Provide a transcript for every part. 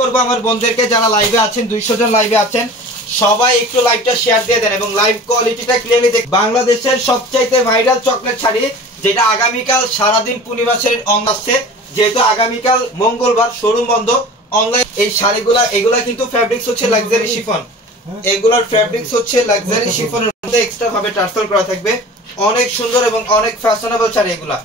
করব আমার বন্ধুদেরকে যারা লাইভে আছেন 200 জন লাইভে আছেন সবাই একটু লাইভটা শেয়ার দিয়ে দেন এবং লাইভ কোয়ালিটিটা ক্লিয়ারলি দেখ। বাংলাদেশের সবচাইতে ভাইরাল চকলেট শাড়ি যেটা আগামীকাল সারাদিন পূর্ণিমাসের অন আসছে, যেহেতু আগামীকাল মঙ্গলবার শোরুম বন্ধ, অনলাইন এই শাড়িগুলা এগুলা কিন্তু ফ্যাব্রিক্স হচ্ছে লাক্সারি শিফন, এগুলার ফ্যাব্রিক্স হচ্ছে লাক্সারি শিফনের মধ্যে এক্সট্রা ভাবে টার্সেল করা থাকবে। অনেক সুন্দর এবং অনেক ফ্যাশনেবল শাড়ি এগুলা,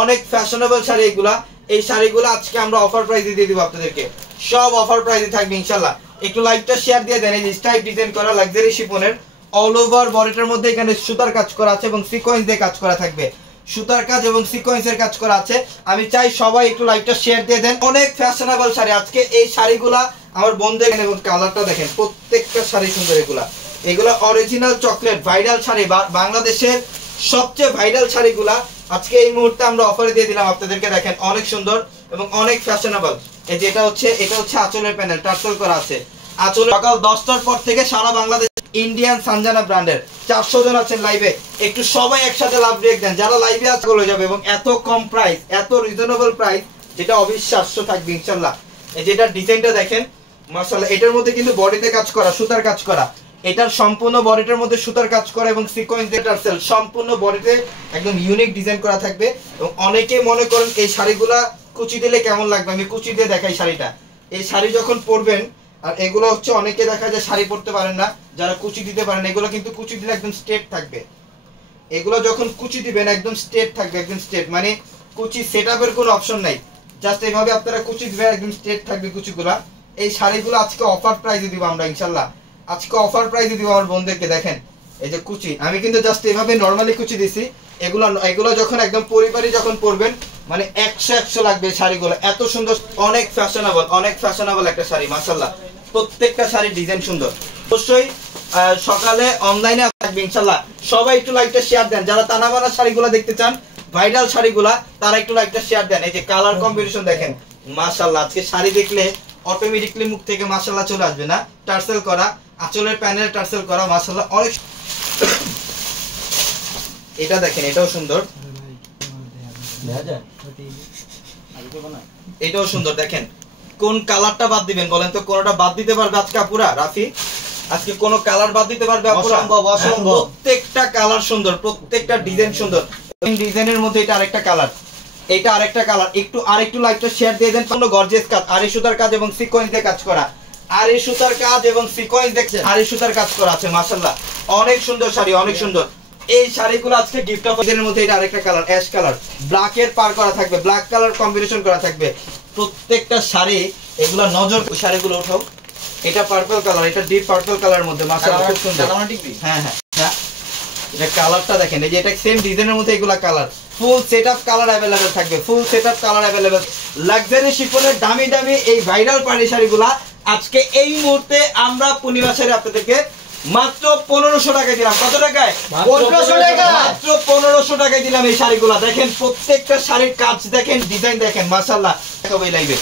অনেক ফ্যাশনেবল শাড়ি এগুলা। এই শাড়িগুলো আজকে আমরা অফার প্রাইসে দিয়ে দিব আপনাদেরকে, সব অফার প্রাইসে থাকবে ইনশাআল্লাহ। একটু লাইকটা শেয়ার দিয়ে দেন। এই স্টাইপ ডিজাইন করা লাক্সারি শিফনের অল ওভার বডিটার মধ্যে এখানে সুতার কাজ করা আছে এবং সিকোয়েন্স দিয়ে কাজ করা থাকবে, সুতার কাজ এবং সিকোয়েন্সের কাজ করা আছে। আমি চাই সবাই একটু লাইকটা শেয়ার দিয়ে দেন। অনেক ফ্যাশনেবল শাড়ি আজকে এই শাড়িগুলা আমার বন্ধু এবং কালারটা দেখেন, প্রত্যেকটা শাড়ি সুন্দর। এগুলা অরিজিনাল চকলেট ভাইরাল শাড়ি, বাংলাদেশের সবচেয়ে ভাইরাল শাড়িগুলা আজকে এই মুহূর্তে আমরা অফারে দিয়ে দিলাম আপনাদেরকে। দেখেন অনেক সুন্দর এবং অনেক ফ্যাশনেবল। এই যে এটা হচ্ছে আঁচলের প্যানেল টার্সেল করা আছে। আঁচল সকাল 10টার পর থেকে সারা বাংলাদেশ ইন্ডিয়ান সানজানা ব্র্যান্ডের 400 জন আছেন লাইভে, একটু সবাই একসাথে লাভ ব্রেক দেন যারা লাইভে আছে চলে যাবে। এবং এত কম প্রাইস, এত রিজনেবল প্রাইস যেটা অবিশ্বাস্য থাকবে ইনশাআল্লাহ। এই যেটা ডিজাইনটা দেখেন মাশাআল্লাহ, এটার মধ্যে কিন্তু বডিতে কাজ করা, সুতার কাজ করা, এটার সম্পূর্ণ বডিটার মধ্যে সুতার কাজ করা এবং সিকোয়েন্স টার্সেল সম্পূর্ণ বডিতে একদম ইউনিক ডিজাইন করা থাকবে। এবং অনেকেই মনে করেন এই শাড়িগুলা কুচি দিলে কেমন লাগবে, আমি কুচি দিয়ে দেখাই শাড়িটা। এই শাড়ি যখন পরবেন, আর এগুলো হচ্ছে অনেকে দেখা যায় শাড়ি পরতে পারেন না, যারা কুচি দিতে পারেন, এগুলো কিন্তু কুচি দিলে একদম স্ট্রেট থাকবে। এগুলো যখন কুচি দিবেন একদম স্ট্রেট থাকবে, একদম স্ট্রেট, মানে কুচি সেটআপের কোনো অপশন নাই, জাস্ট এইভাবে আপনারা কুচি দিবেন একদম স্ট্রেট থাকবে কুচিগুলা। এই শাড়িগুলো আজকে অফার প্রাইসে দিব আমরা ইনশাআল্লাহ, আজকে অফার প্রাইসে দিব আমার বন্ধুদেরকে। দেখেন এই যে কুচি, আমি কিন্তু জাস্ট এইভাবে নরমালি কুচি দিছি। এগুলো যখন একদম পরিবারই যখন পরবেন মানে 100 লাগবে শাড়িগুলো, এত সুন্দর, অনেক ফ্যাশনেবল একটা শাড়ি মাশাআল্লাহ। প্রত্যেকটা শাড়ির ডিজাইন সুন্দর। অবশ্যই সকালে অনলাইনে থাকবে ইনশাআল্লাহ। সবাই একটু লাইকটা শেয়ার দেন, যারা তানাবানা শাড়িগুলো দেখতে চান, ভাইরাল শাড়িগুলা, তারা একটু লাইকটা শেয়ার দেন। এই যে কালার কম্বিনেশন দেখেন মাশাআল্লাহ, আজকে শাড়ি দেখলে অটোমেটিকলি মুখ থেকে মাশাআল্লাহ চলে আসবে না। টার্সেল করা, আঁচলের প্যানেল টার্সেল করা মাশাআল্লাহ অনেক। এটা দেখেন, এটাও সুন্দর, এটাও সুন্দর। দেখেন কোন কালারটা বাদ দিবেন বলেন তো, কোনটা বাদ দিতে পারবে আজকে আপুরা? রাফি আজকে কোন কালার বাদ দিতে পারবে আপুরা? প্রত্যেকটা কালার সুন্দর, প্রত্যেকটা ডিজাইন সুন্দর। ডিজাইনের মধ্যে এটা আরেকটা কালার, এটা আরেকটা কালার। আরেকটু লাইকটা শেয়ার দিয়ে দেন। কোনো গর্জিয়াস কাজ, আরি সুতার কাজ এবং সিকোয়েন্স দিয়ে কাজ করা, আরি সুতার কাজ এবং সিকোয়েন্স দেখছে, আরি সুতার কাজ করা আছে মাশাআল্লাহ। অনেক সুন্দর শাড়ি, অনেক সুন্দর। এই শাড়িগুলো আজকে গিফট অফারের মধ্যে এটা আরেকটা কালার, অ্যাশ কালার, ব্ল্যাক এর পার করা থাকবে, ব্ল্যাক কালার কম্বিনেশন করা থাকবে প্রত্যেকটা শাড়ি। এগুলা নজর, শাড়িগুলো উঠাও। এটা পার্পল কালার, এটা ডিপ পার্পল কালারের মধ্যে মাশাআল্লাহ খুব সুন্দর। হ্যাঁ হ্যাঁ, এটা কালারটা দেখেন, এই যে এটা সেম ডিজাইনের মধ্যে এগুলা colour, full setup colour available থাকবে, full setup colour available. Luxury শিফনের দামি দামি এই ভাইরাল পাড়ি শাড়িগুলা আজকে এই মুহূর্তে আমরা পূর্ণিমাসে আপনাদেরকে মাত্র 1500 টাকায় দিলাম। কত টাকায়? 1500 টাকা, মাত্র 1500 টাকায় দিলাম এই শাড়িগুলা। দেখেন প্রত্যেকটা শাড়ির কাজ দেখেন, ডিজাইন দেখেন মাশাআল্লাহ। দেখাবো এই লাইভে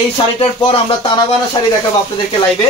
এই শাড়িটার পর আমরা তানাবানা শাড়ি দেখাবো আপনাদেরকে লাইভে।